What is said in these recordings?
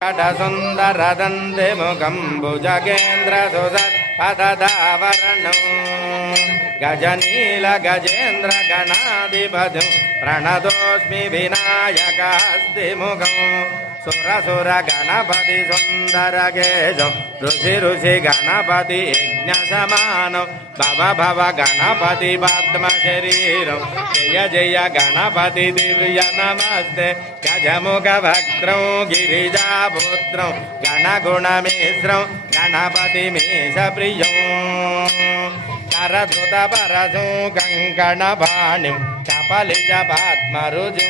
सुंदरदंते मुखं भुजगेन्द्र सुदत्पदावरणं गजनील गजेन्द्र गणाधिपतिं प्रणतोऽस्मि विनायकास्तिमुखं सुरसुर गणपति सुंदर केशो ऋषि ऋषि गणपति यज्ञसमानो भव भव गणपति पद्म शरीरं जय जय गणपति दिव्य नमस्ते गजमुख भक्त्रं गिरिजापुत्रं गणगुणमिश्रं गणपति मीशप्रियं करधृत परशुं कङ्कणपाणिं कपलिजपद्मरुजुं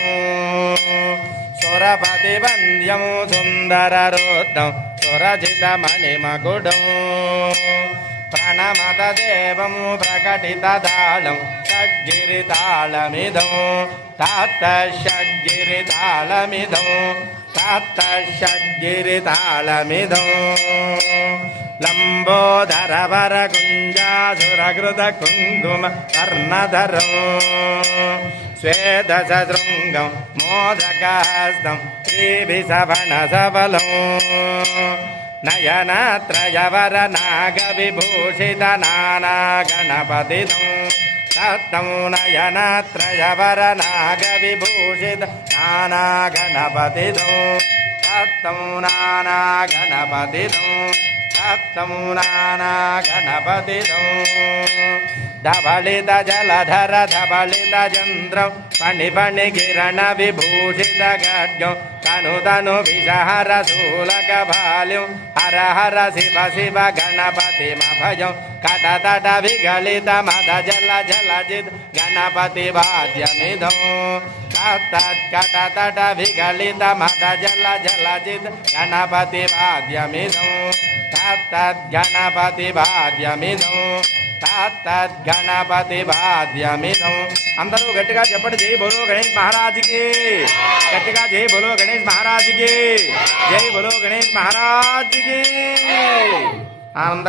सुरपतिवन्द्यं सुन्दररोद्धं सुरजितमणिमकुटं प्रणमत देवं प्रकटिततालं षड्गिरितालमिदं षड्गिरितालमिदं षड्गिरितालमिदं लंबोदर वरकुञ्जासुरकृत कुङ्कुम कर्णधरं स्वेदशृङ्गं मोदकहस्तं श्रीभिषभणसबलं नयनत्रयवर नागविभूषित नाना गणपतितं तत्तं नयनत्रयवर नागविभूषित नाना गणपतितं तत्तं नाना गणपतितं तत्तं नाना गणपतितं धवलित जलधर धवलित चन्द्रं फणिफणिकिरण विभूषित खड्गं तनु तनु विषहर शूलकभाल्यं हर हर शिव शिव गणपतिमभयं कटतट विगलित मद जल जलजित गणपति वाद्यमिदं कटतट विगलित मद जल जलजित गणपति वाद्यमिदं तत्तद्गणपति वाद्यमिदं तत्तद्गणपति वाद्यमिदं అందరూ గట్టిగా చెప్పండి జై బోలో గణేష్ మహారాజ్ కి గట్టిగా జై బోలో గణేష్ మహారాజ్ కి జై బోలో గణేష్ మహారాజ్ కి ఆనంద